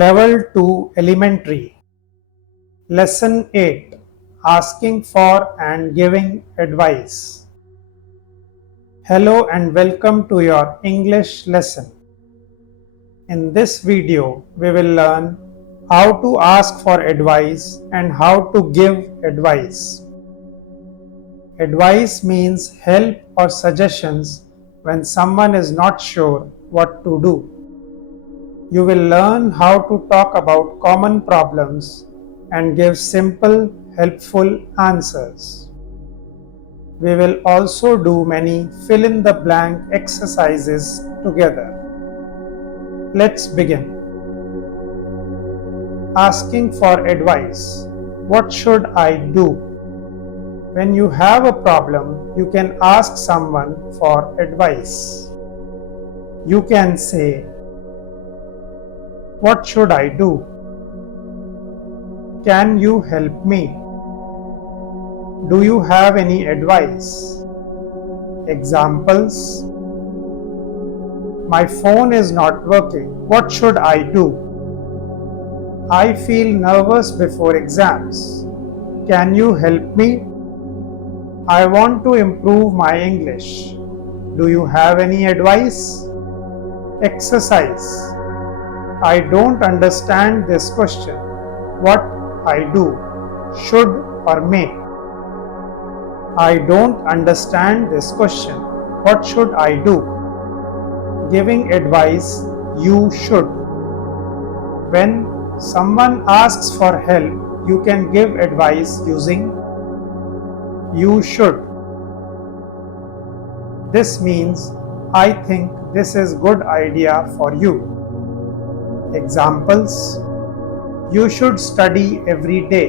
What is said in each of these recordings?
Level 2 Elementary Lesson 8 Asking for and Giving Advice. Hello and welcome to your English lesson. In this video, we will learn how to ask for advice and how to give advice. Advice means help or suggestions when someone is not sure what to do. You will learn how to talk about common problems and give simple, helpful answers. We will also do many fill in the blank exercises together. Let's begin. Asking for advice. What should I do? When you have a problem, you can ask someone for advice. You can say, "What should I do? Can you help me? Do you have any advice?" Examples: My phone is not working. What should I do? I feel nervous before exams. Can you help me? I want to improve my English. Do you have any advice? Exercise: I don't understand this question. What I do? Should or may? I don't understand this question. What should I do? Giving advice: you should. When someone asks for help, you can give advice using you should. This means I think this is good idea for you. Examples: You should study every day.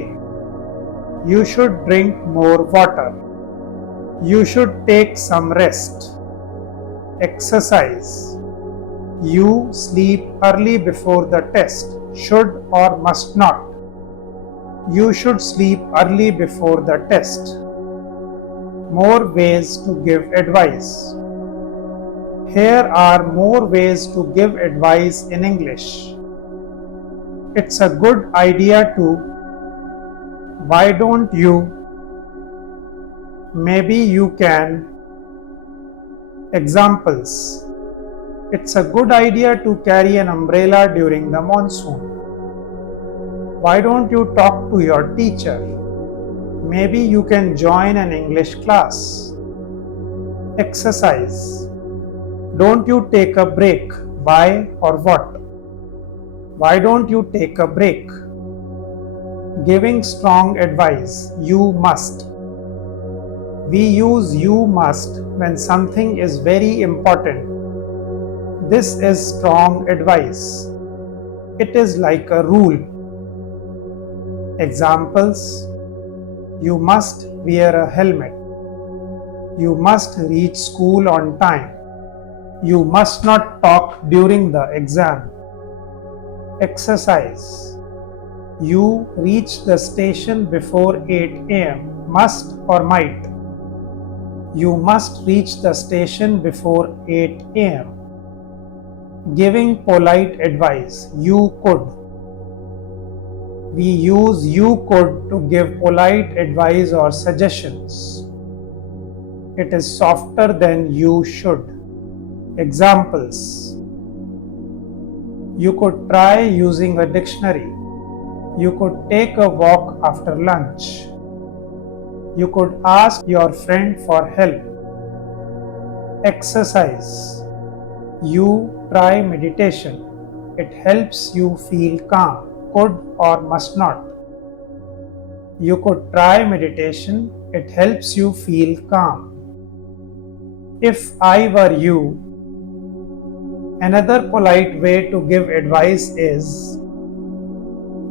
You should drink more water. You should take some rest. Exercise: You sleep early before the test. Should or must not? You should sleep early before the test. More ways to give advice. Here are more ways to give advice in English. It's a good idea to. Why don't you? Maybe you can. Examples: It's a good idea to carry an umbrella during the monsoon. Why don't you talk to your teacher? Maybe you can join an English class. Exercise: Don't you take a break? Why or what? Why don't you take a break? Giving strong advice: You must. We use you must when something is very important. This is strong advice. It is like a rule. Examples: You must wear a helmet. You must reach school on time. You must not talk during the exam. Exercise: You reach the station before 8 am. Must or might? You must reach the station before 8 am. Giving polite advice: You could. We use you could to give polite advice or suggestions. It is softer than you should. Examples: You could try using a dictionary. You could take a walk after lunch. You could ask your friend for help. Exercise: You try meditation. It helps you feel calm. Could or must not? You could try meditation. It helps you feel calm. If I were you. Another polite way to give advice is,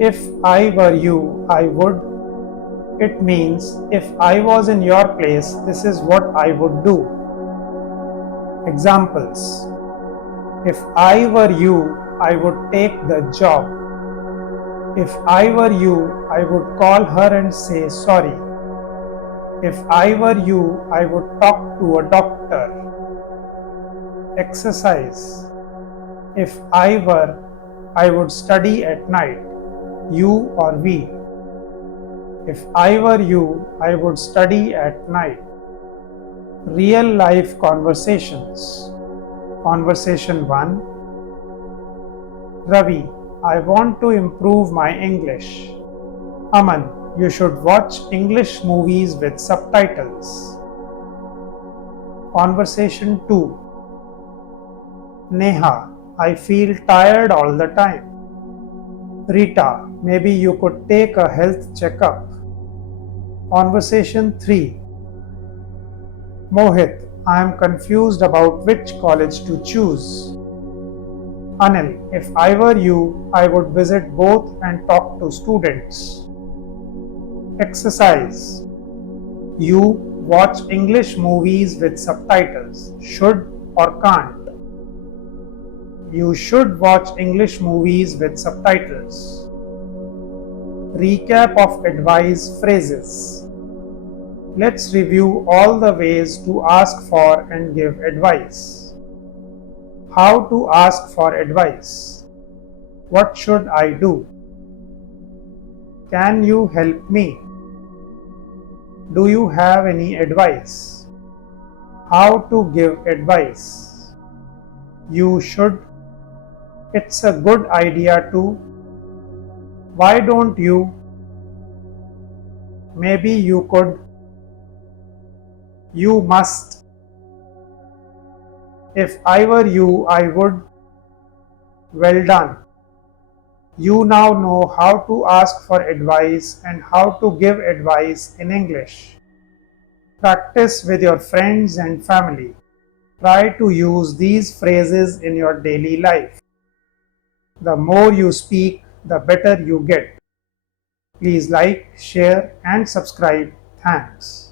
if I were you, I would. It means if I was in your place, this is what I would do. Examples: If I were you, I would take the job. If I were you, I would call her and say sorry. If I were you, I would talk to a doctor. Exercise: If I were, I would study at night. You or we? If I were you, I would study at night. Real life conversations. Conversation 1. Ravi, I want to improve my English. Aman, you should watch English movies with subtitles. Conversation 2. Neha, I feel tired all the time. Rita, maybe you could take a health checkup. Conversation 3. Mohit, I am confused about which college to choose. Anil, if I were you, I would visit both and talk to students. Exercise. You watch English movies with subtitles. Should or can't? You should watch English movies with subtitles. Recap of advice phrases. Let's review all the ways to ask for and give advice. How to ask for advice. What should I do? Can you help me? Do you have any advice? How to give advice. You should. It's a good idea to. Why don't you? Maybe you could. You must. If I were you, I would. Well done. You now know how to ask for advice and how to give advice in English. Practice with your friends and family. Try to use these phrases in your daily life. The more you speak, the better you get. Please like, share, and subscribe. Thanks.